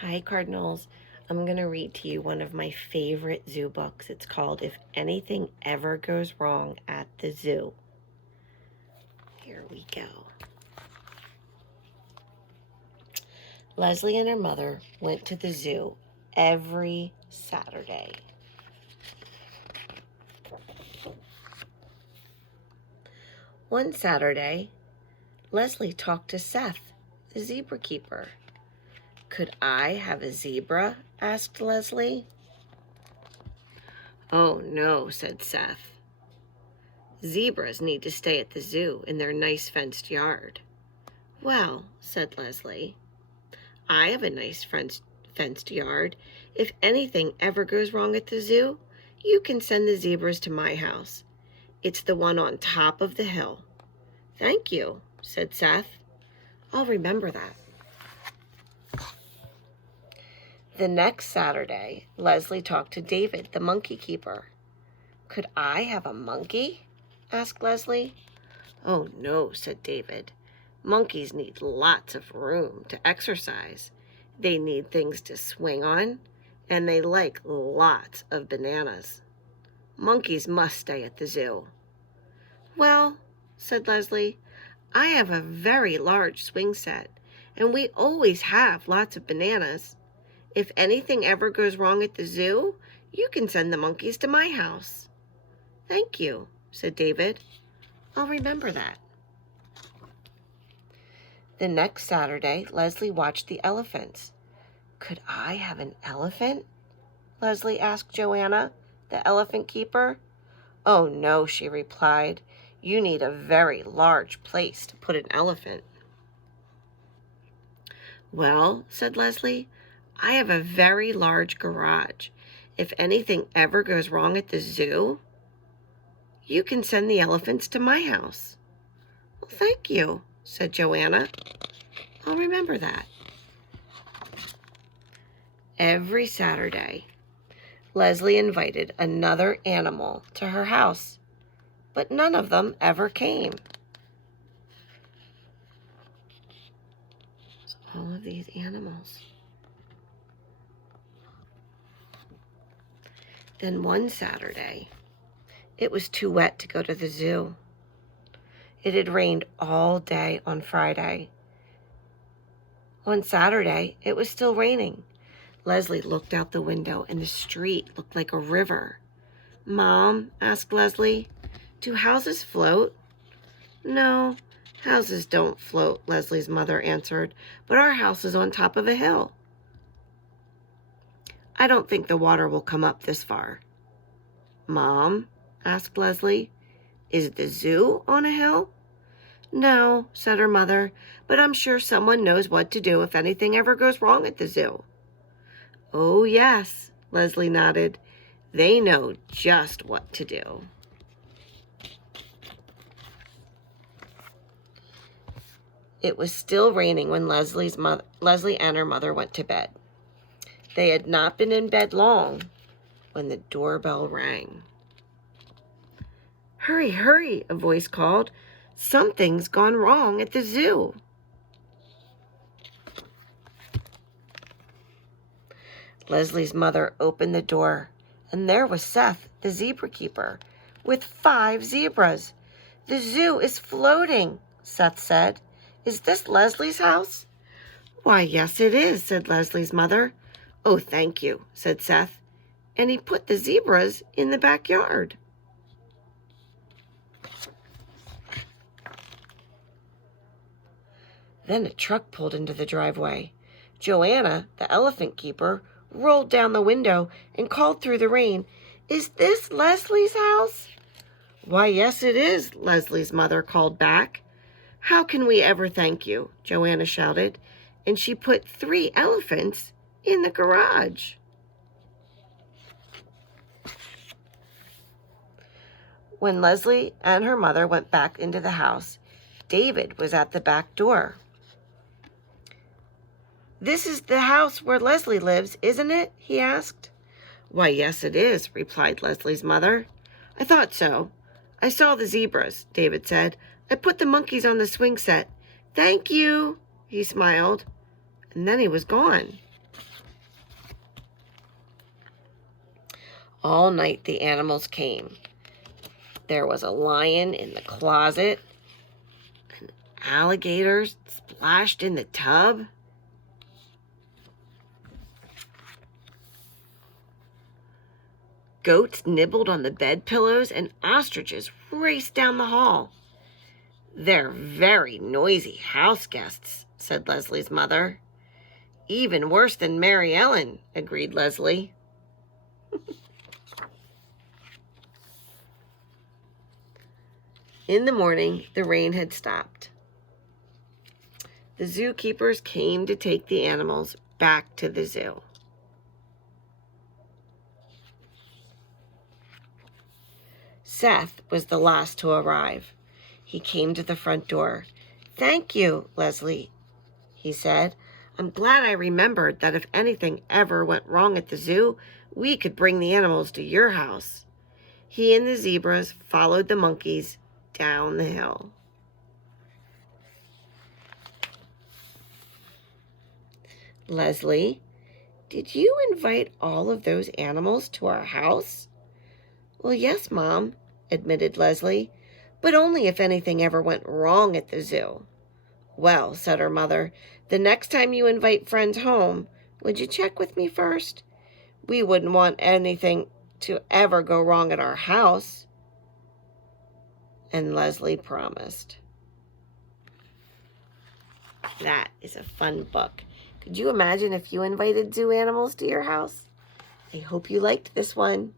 Hi, Cardinals. I'm going to read to you one of my favorite zoo books. It's called If Anything Ever Goes Wrong at the Zoo. Here we go. Leslie and her mother went to the zoo every Saturday. One Saturday, Leslie talked to Seth, the zebra keeper. "Could I have a zebra?" asked Leslie. "Oh, no," said Seth. "Zebras need to stay at the zoo in their nice fenced yard." "Well," said Leslie, "I have a nice fenced yard. If anything ever goes wrong at the zoo, you can send the zebras to my house. It's the one on top of the hill." "Thank you," said Seth. "I'll remember that." The next Saturday, Leslie talked to David, the monkey keeper. "Could I have a monkey?" asked Leslie. "Oh, no," said David. "Monkeys need lots of room to exercise. They need things to swing on, and they like lots of bananas. Monkeys must stay at the zoo." "Well," said Leslie, "I have a very large swing set, and we always have lots of bananas. If anything ever goes wrong at the zoo, you can send the monkeys to my house." "Thank you," said David. "I'll remember that." The next Saturday, Leslie watched the elephants. "Could I have an elephant?" Leslie asked Joanna, the elephant keeper. "Oh, no," she replied. "You need a very large place to put an elephant." "Well," said Leslie, "I have a very large garage. If anything ever goes wrong at the zoo, you can send the elephants to my house." "Well, thank you," said Joanna. "I'll remember that." Every Saturday, Leslie invited another animal to her house, but none of them ever came. So all of these animals. Then one Saturday, it was too wet to go to the zoo. It had rained all day on Friday. On Saturday, it was still raining. Leslie looked out the window and the street looked like a river. "Mom," asked Leslie, "do houses float?" "No, houses don't float," Leslie's mother answered, "but our house is on top of a hill. I don't think the water will come up this far." "Mom," asked Leslie, "is the zoo on a hill?" "No," said her mother, "but I'm sure someone knows what to do if anything ever goes wrong at the zoo." "Oh, yes," Leslie nodded. "They know just what to do." It was still raining when Leslie and her mother went to bed. They had not been in bed long when the doorbell rang. "Hurry, hurry," a voice called. "Something's gone wrong at the zoo." Leslie's mother opened the door, and there was Seth, the zebra keeper, with 5 zebras. "The zoo is floating," Seth said. "Is this Leslie's house?" "Why, yes, it is," said Leslie's mother. "Oh, thank you," said Seth, and he put the zebras in the backyard. Then a truck pulled into the driveway. Joanna, the elephant keeper, rolled down the window and called through the rain, "Is this Leslie's house?" "Why, yes, it is," Leslie's mother called back. "How can we ever thank you?" Joanna shouted, and she put 3 elephants in the garage. When Leslie and her mother went back into the house, David was at the back door. "This is the house where Leslie lives, isn't it?" he asked. "Why, yes, it is," replied Leslie's mother. "I thought so. I saw the zebras," David said. "I put the monkeys on the swing set." "Thank you," he smiled, and then he was gone. All night the animals came. There was a lion in the closet, an alligator splashed in the tub, goats nibbled on the bed pillows, and ostriches raced down the hall. "They're very noisy house guests," said Leslie's mother. "Even worse than Mary Ellen," agreed Leslie. In the morning, the rain had stopped. The zookeepers came to take the animals back to the zoo. Seth was the last to arrive. He came to the front door. "Thank you, Leslie," he said. "I'm glad I remembered that if anything ever went wrong at the zoo, we could bring the animals to your house." He and the zebras followed the monkeys down the hill. "Leslie, did you invite all of those animals to our house?" "Well, yes, Mom," admitted Leslie, "but only if anything ever went wrong at the zoo." "Well," said her mother, "the next time you invite friends home, would you check with me first? We wouldn't want anything to ever go wrong at our house." And Leslie promised. That is a fun book. Could you imagine if you invited zoo animals to your house? I hope you liked this one.